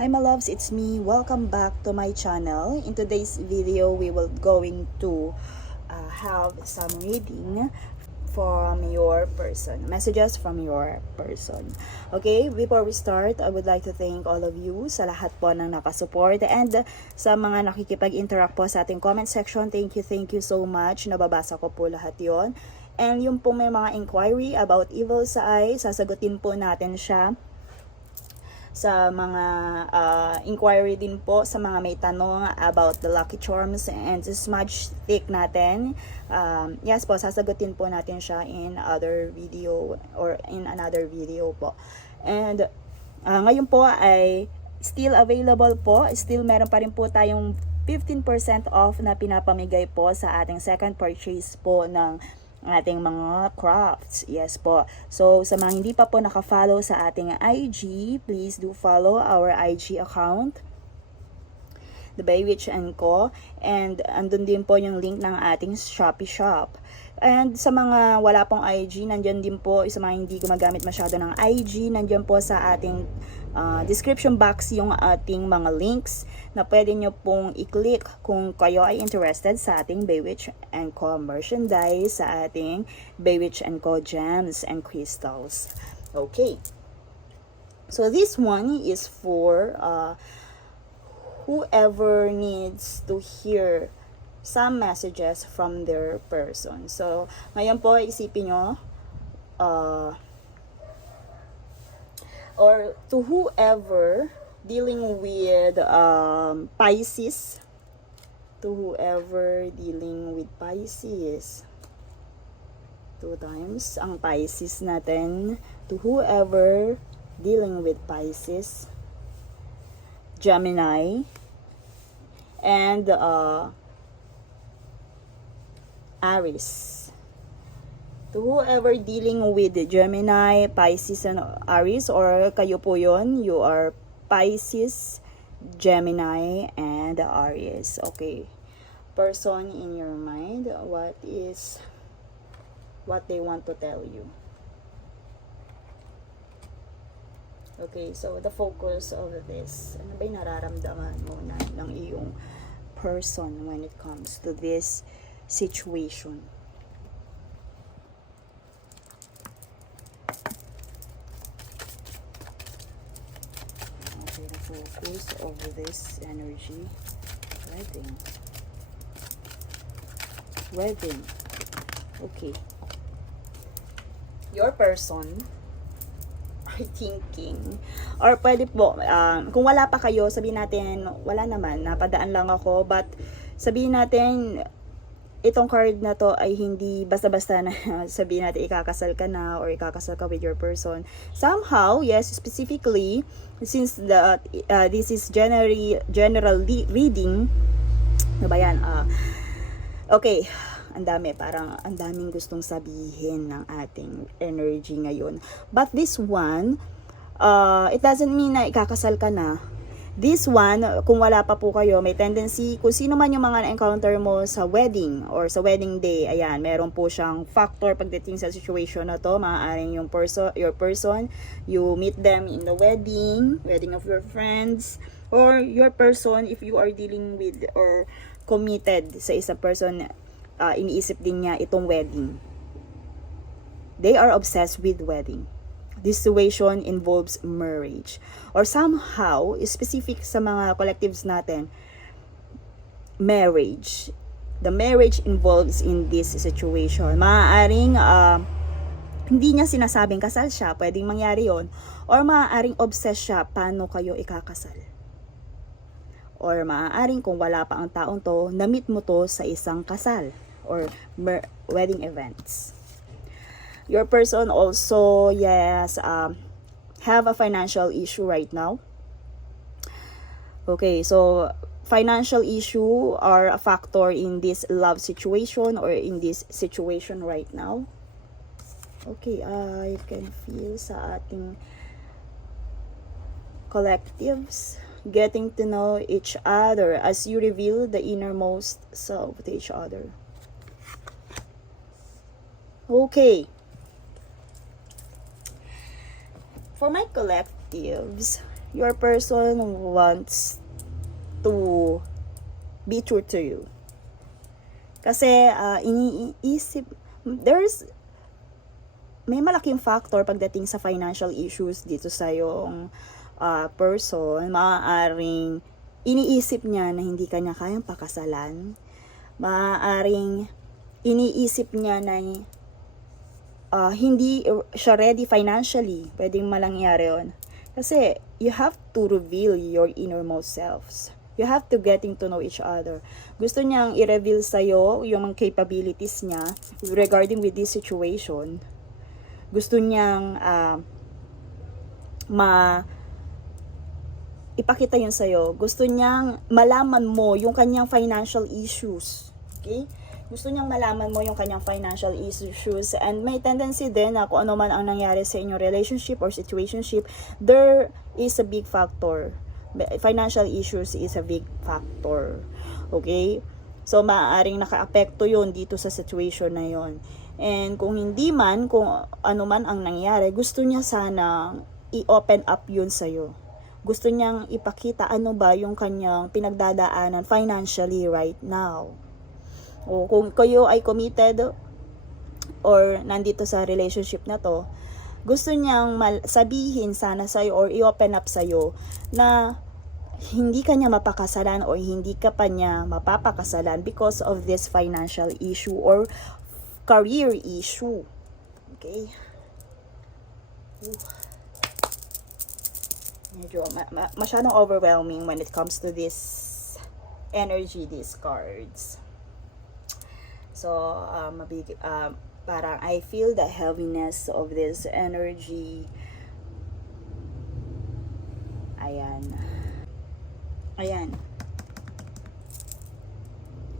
Hi my loves, it's me. Welcome back to my channel. In today's video, we will going to have some reading from your person. Messages from your person. Okay, before we start, I would like to thank all of you sa lahat po ng nakasupport and sa mga nakikipag-interact po sa ating comment section. Thank you so much. Nababasa ko po lahat yon. And yung po may mga inquiry about evil sa eye, sasagutin po natin siya sa mga inquiry din po sa mga may tanong about the lucky charms and the smudge stick natin. Yes po, sasagutin po natin siya in other video or in another video po. And ngayon po ay still available po. Still meron pa rin po tayong 15% off na pinapamigay po sa ating second purchase po ng ating mga crafts. Yes po. So, sa mga hindi pa po naka-follow sa ating IG, please do follow our IG account, The Baywitch & Co. And andun din po yung link ng ating Shopee shop. And sa mga wala pong IG, nandyan din po, sa mga hindi gumagamit masyado ng IG, nandyan po sa ating description box yung ating mga links na pwede nyo pong i-click kung kayo ay interested sa ating Baywitch & Co. merchandise, sa ating Baywitch & Co. gems and crystals. Okay. So this one is for whoever needs to hear some messages from their person. So, ngayon po, isipin nyo, or to whoever dealing with Pisces, two times ang Pisces natin, to whoever dealing with Pisces, Gemini, and Aries. To whoever dealing with Gemini, Pisces, and Aries, or kayo po yon, you are Pisces, Gemini, and Aries. Okay. Person in your mind, what they want to tell you. Okay, so the focus of this, ano ba yung nararamdaman mo ng iyong person when it comes to this situation? Okay, the focus of this energy. Wedding. Okay. Your person are thinking, or pwede po, kung wala pa kayo, sabihin natin, wala naman, napadaan lang ako, but sabihin natin, itong card na to ay hindi basta-basta na sabihin natin ikakasal ka na or ikakasal ka with your person. Somehow, yes, specifically, since this is general reading, ano ba yan? Okay, ang daming gustong sabihin ng ating energy ngayon. But this one, it doesn't mean na ikakasal ka na. This one, kung wala pa po kayo, may tendency, kung sino man yung mga na-encounter mo sa wedding or sa wedding day, ayan, meron po siyang factor pagdating sa situation na to. Maaaring your person, you meet them in the wedding of your friends, or your person, if you are dealing with or committed sa isang person, iniisip din niya itong wedding. They are obsessed with wedding. This situation involves marriage. Or somehow, specific sa mga collectives natin, marriage. The marriage involves in this situation. Maaaring hindi niya sinasabing kasal siya, pwedeng mangyari yon. Or maaaring obsessed siya, paano kayo ikakasal. Or maaaring kung wala pa ang taong to, na-meet mo to sa isang kasal or wedding events. Your person also, yes, have a financial issue right now. Okay, so financial issue are a factor in this love situation or in this situation right now. Okay, I can feel sa ating collectives getting to know each other as you reveal the innermost self to each other. Okay. For my collectives, your person wants to be true to you. Kasi iniisip, may malaking factor pagdating sa financial issues dito sa yung person. Maaaring iniisip niya na hindi kanya kayang pakasalan. Maaaring iniisip niya na hindi siya ready financially. Pwedeng malangyari yun. Kasi you have to reveal your innermost selves. You have to getting to know each other. Gusto niyang i-reveal sa'yo yung mga capabilities niya regarding with this situation. Gusto niyang ipakita yun sa'yo. Gusto niyang malaman mo yung kanyang financial issues. Okay? Gusto niyang malaman mo yung kanyang financial issues, and may tendency din na kung ano man ang nangyari sa inyong relationship or situationship, there is a big factor. Financial issues is a big factor. Okay? So, maaaring naka-apekto yun dito sa situation na yun. And kung hindi man, kung ano man ang nangyari, gusto niya sana i-open up yun sa'yo. Gusto niyang ipakita ano ba yung kanyang pinagdadaanan financially right now. O kung kayo ay committed or nandito sa relationship na to, gusto niyang sabihin sana sa'yo or i-open up sa'yo na hindi ka niya mapakasalan o hindi ka pa niya mapapakasalan because of this financial issue or career issue. Okay? Medyo masyadong overwhelming when it comes to this energy, these cards. So, parang I feel the heaviness of this energy. Ayan.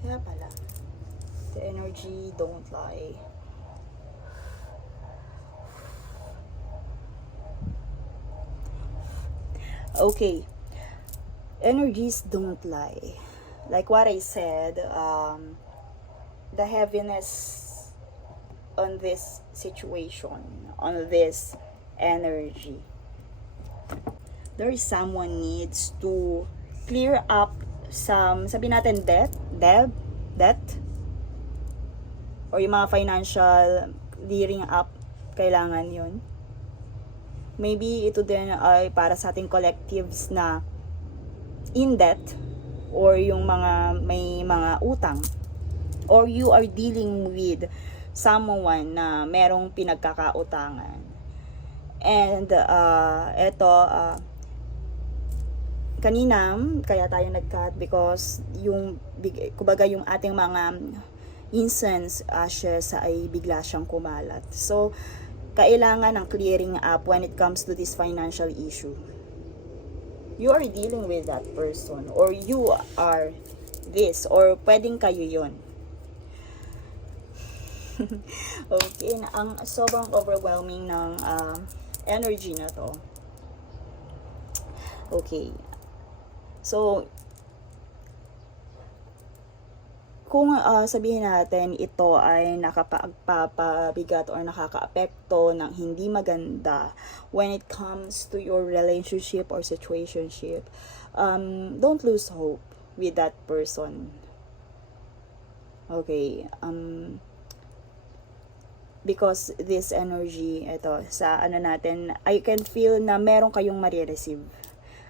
Kaya pala. The energy don't lie. Okay. Energies don't lie. Like what I said, the heaviness on this situation, on this energy, there is someone needs to clear up some, sabi natin debt, or yung mga financial clearing up, kailangan yun. Maybe ito din ay para sa ating collectives na in debt, or yung mga may mga utang, or you are dealing with someone na merong pinagkakautangan. And kanina kaya tayo nag-cut because kumbaga yung ating mga incense ashes ay bigla siyang kumalat. So kailangan ng clearing up when it comes to this financial issue. You are dealing with that person, or you are this, or pwedeng kayo yon. Okay, ang sobrang overwhelming ng energy na to. Okay. So, kung sabihin natin ito ay nakapagpapabigat or nakakaapekto ng hindi maganda when it comes to your relationship or situationship, don't lose hope with that person. Okay, because this energy, ito, sa ano natin, I can feel na meron kayong marireceive.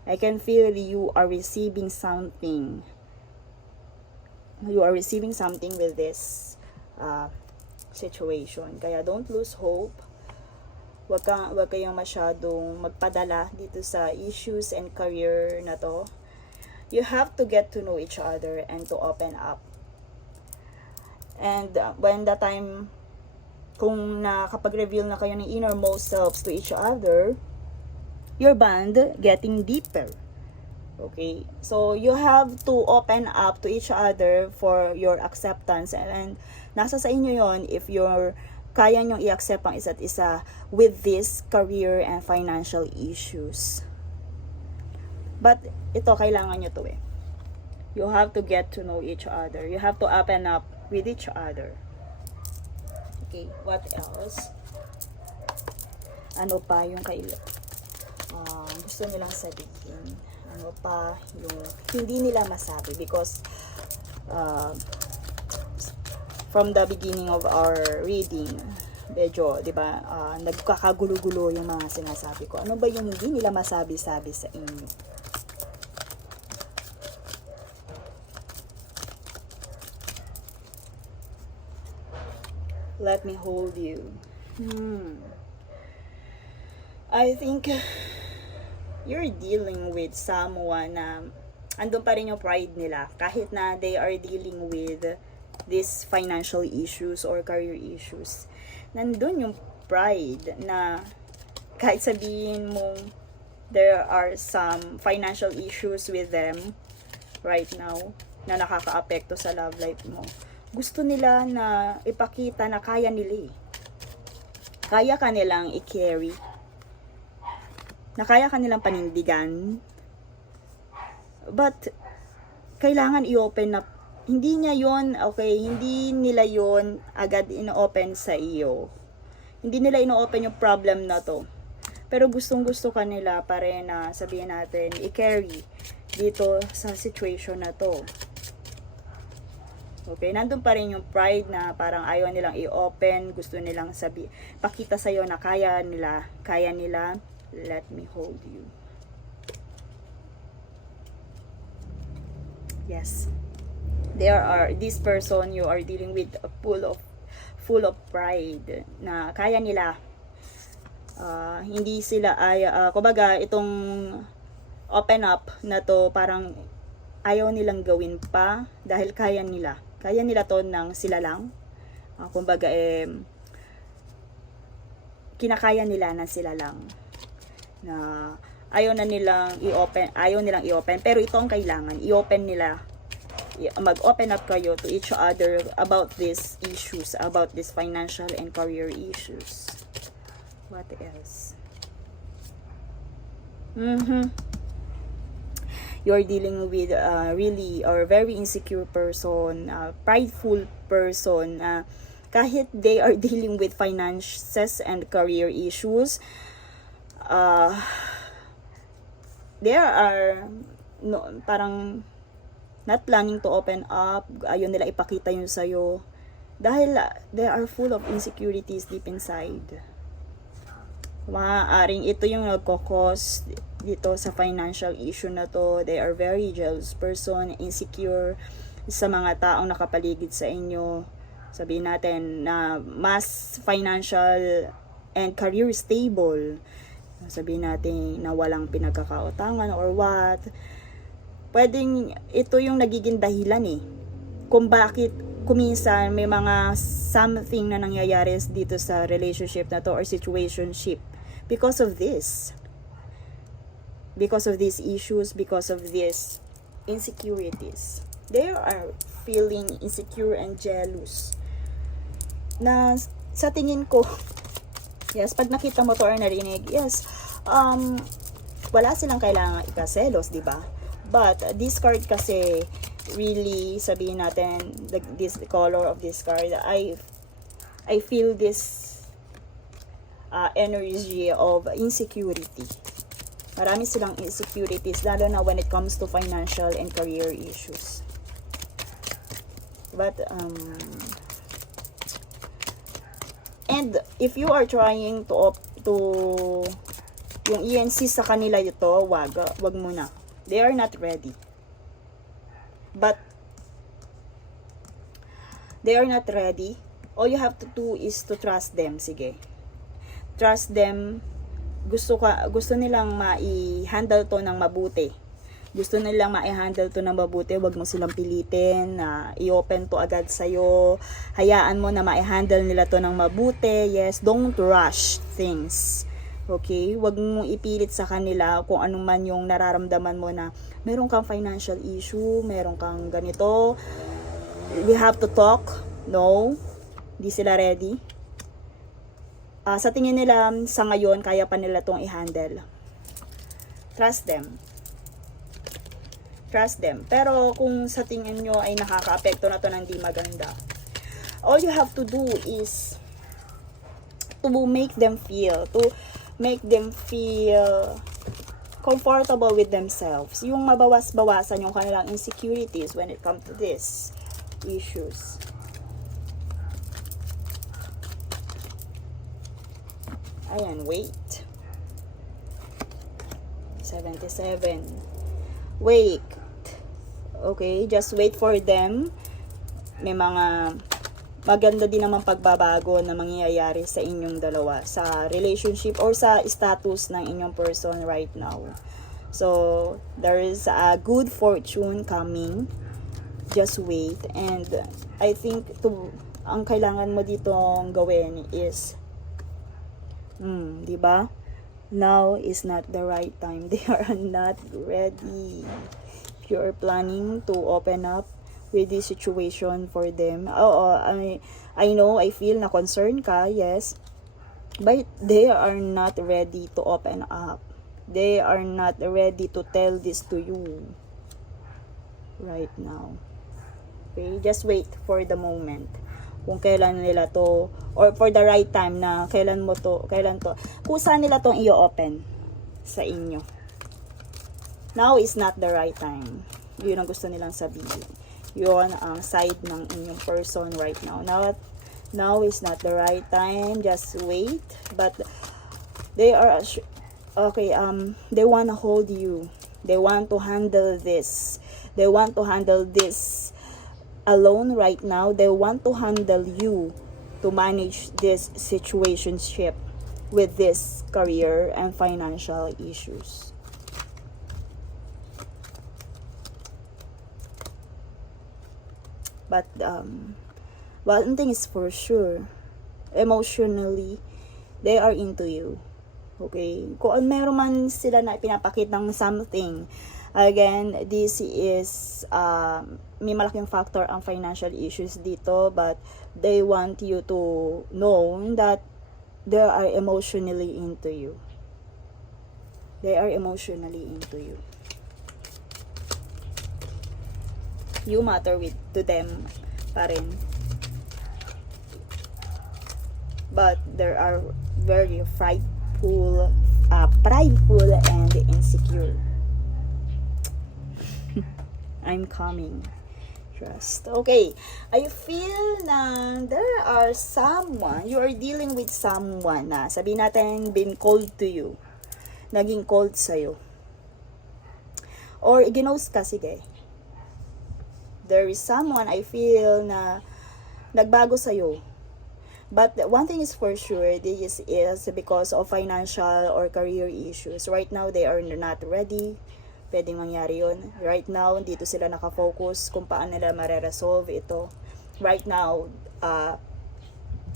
I can feel you are receiving something. You are receiving something with this situation. Kaya don't lose hope. Wag kayong masyadong magpadala dito sa issues and career na to. You have to get to know each other and to open up. And when the time, kung nakapag-reveal na kayo ng innermost selves to each other, your bond getting deeper. Okay, so you have to open up to each other for your acceptance, and nasa sa inyo yon if you're kaya nyong i-accept ang isa't isa with this career and financial issues. But ito, kailangan nyo to eh. You have to get to know each other. You have to open up with each other. Okay, what else? Ano pa yung gusto nilang sabihin. Ano pa yung hindi nila masabi because from the beginning of our reading, medyo, di ba, nagkakagulo-gulo yung mga sinasabi ko. Ano ba yung hindi nila masabi-sabi sa inyo? Let me hold you. I think you're dealing with someone na andun pa rin yung pride nila kahit na they are dealing with these financial issues or career issues. Nandun yung pride na kahit sabihin mong there are some financial issues with them right now na nakakaapekto sa love life mo. Gusto nila na ipakita na kaya nila eh. Kaya ka nilang i-carry. Na kaya ka nilang panindigan. But, kailangan i-open up. Hindi niya yon, okay, hindi nila yon agad ino-open sa iyo. Hindi nila ino-open yung problem na to. Pero gustong-gusto ka nila pa rin na sabihin natin, i-carry dito sa situation na to. Okay, nandun pa rin yung pride na parang ayaw nilang i-open, gusto nilang pakita sa'yo na kaya nila. Let me hold you. Yes. This person you are dealing with full of pride na kaya nila. Hindi sila kumbaga itong open up na to parang ayaw nilang gawin pa dahil kaya nila. Kaya nila to ng sila lang. Kumbaga kinakaya nila ng sila lang. Na ayaw nilang i-open, pero ito ang kailangan, i-open nila. Mag-open up kayo to each other about these issues, about this financial and career issues. What else? You're dealing with really or very insecure person, prideful person, kahit they are dealing with finances and career issues, they are parang not planning to open up, ayun nila ipakita yun sa'yo, dahil they are full of insecurities deep inside. Maaaring ito yung nagkakos dito sa financial issue na to. They are very jealous person, insecure sa mga taong nakapaligid sa inyo. Sabihin natin na mas financial and career stable. Sabihin natin na walang pinagkakautangan or what. Pwedeng ito yung nagiging dahilan kung bakit kuminsan may mga something na nangyayari dito sa relationship na to or situationship. Because of this. Because of these issues, because of these insecurities. They are feeling insecure and jealous. Na sa tingin ko, yes, pag nakita mo to or narinig, yes, wala silang kailangan ikaselos, di ba? But this card kasi, really, sabihin natin, the color of this card, I feel this energy of insecurity. Marami silang insecurities, lalo na when it comes to financial and career issues. But, and if you are trying to yung ENC sa kanila ito, wag muna. They are not ready. But, they are not ready. All you have to do is to trust them. Sige. Trust them. Gusto nilang ma-handle to ng mabuti. Gusto nilang ma-handle to ng mabuti. Huwag mo silang pilitin na i-open to agad sa'yo. Hayaan mo na ma-handle nila to ng mabuti. Yes, don't rush things. Okay? Huwag mo ipilit sa kanila kung ano man yung nararamdaman mo na meron kang financial issue, meron kang ganito. We have to talk. No. Hindi sila ready. Sa tingin nila, sa ngayon, kaya pa nila tong i-handle. Trust them. Trust them. Pero kung sa tingin nyo ay nakaka-apekto na to ng di maganda, all you have to do is to make them feel comfortable with themselves. Yung mabawas-bawasan yung kanilang insecurities when it comes to this issues. Ayan, wait. 77. Wait. Okay, just wait for them. May mga maganda din naman pagbabago na mangyayari sa inyong dalawa, sa relationship or sa status ng inyong person right now. So, there is a good fortune coming. Just wait. And I think ang kailangan mo ditong gawin is, di ba? Now is not the right time. They are not ready. If you are planning to open up with this situation for them, I know, I feel na concerned ka, yes, but they are not ready to open up. They are not ready to tell this to you right now. Okay, just wait for the moment. Kung kailan nila to, or for the right time na kailan to, kusa nila tong i-open sa inyo. Now is not the right time. Yun ang gusto nilang sabihin. Yun ang side ng inyong person right now. Now is not the right time. Just wait. But they are okay. They want to hold you. They want to handle this. They want to handle this alone right now. They want to handle you to manage this situationship with this career and financial issues. But one thing is for sure, emotionally, they are into you. Okay? Kung meron man sila na pinapakita ng something, again, this is, may malaking factor ang financial issues dito, but they want you to know that they are emotionally into you. They are emotionally into you. You matter to them pa rin. But there are very prideful and insecure. I'm coming. Trust. Okay. I feel na there are someone, you are dealing with someone na sabihin natin been cold to you. Naging cold sa'yo. Or ginost ka, sige. There is someone I feel na nagbago sa'yo. But one thing is for sure, this is because of financial or career issues. Right now, they are not ready. Pwedeng mangyari yun. Right now, dito sila nakafocus kung paano nila mareresolve ito. Right now,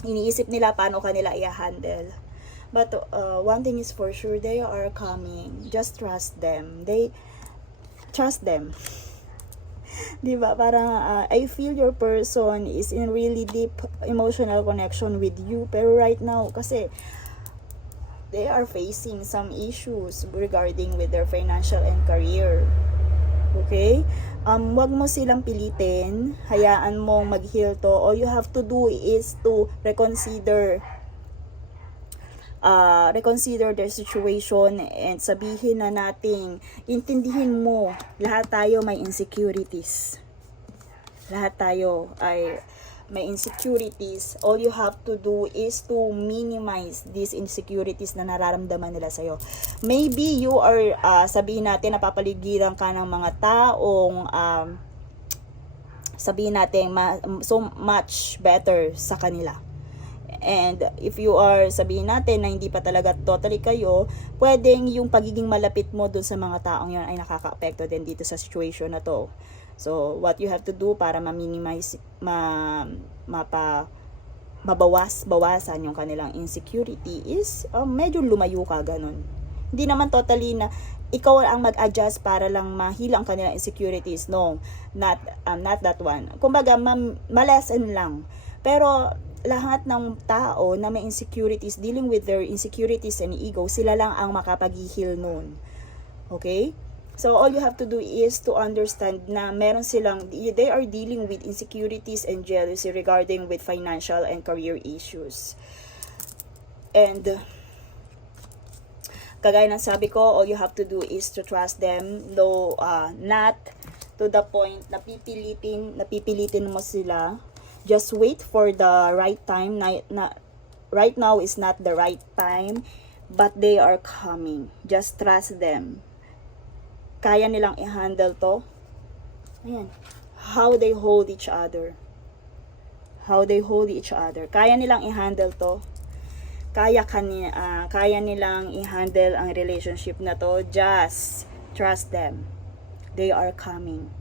iniisip nila paano kanila i-handle. But one thing is for sure, they are coming. Just trust them. Trust them. Diba? Parang I feel your person is in really deep emotional connection with you. Pero right now, kasi they are facing some issues regarding with their financial and career. Okay? Wag mo silang pilitin. Hayaan mong mag-heal to. All you have to do is to reconsider their situation and sabihin na nating intindihin mo, lahat tayo may insecurities. Lahat tayo ay may insecurities. All you have to do is to minimize these insecurities na nararamdaman nila sa'yo. Maybe you are, sabihin natin, napapaligiran ka ng mga taong, sabihin natin, so much better sa kanila. And if you are, sabihin natin na hindi pa talaga totally kayo, pwedeng yung pagiging malapit mo dun sa mga taong yun ay nakaka-apekto din dito sa situation na to. So, what you have to do para ma-minimize, mabawasan yung kanilang insecurity is medyo lumayo ka, ganun. Hindi naman totally na ikaw ang mag-adjust para lang mahilang kanilang insecurities. No, not that one. Kumbaga, ma-lessen lang. Pero, lahat ng tao na may insecurities, dealing with their insecurities and ego, sila lang ang makapag-heal nun. Okay? So, all you have to do is to understand na meron silang, they are dealing with insecurities and jealousy regarding with financial and career issues. And, kagaya ng sabi ko, all you have to do is to trust them, though not to the point na napipilitin mo sila. Just wait for the right time. Right now is not the right time, but they are coming. Just trust them. Kaya nilang i-handle to. Ayan. How they hold each other. Kaya nilang i-handle to. Kaya nilang i-handle ang relationship na to. Just trust them. They are coming.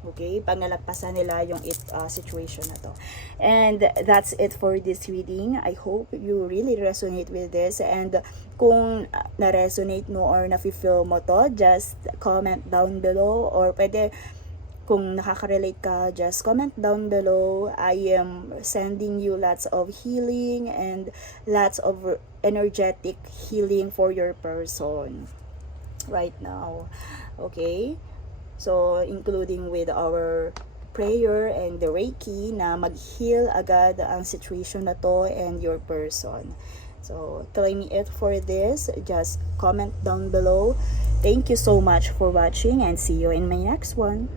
Okay? Pag nalagpasan nila yung situation na to. And that's it for this reading. I hope you really resonate with this. And kung na-resonate mo or na-feel mo to, just comment down below. Or pwede, kung nakaka-relate ka, just comment down below. I am sending you lots of healing and lots of energetic healing for your person right now. Okay? So, including with our prayer and the Reiki na mag-heal agad ang situation na to and your person. So, claim it for this. Just comment down below. Thank you so much for watching and see you in my next one.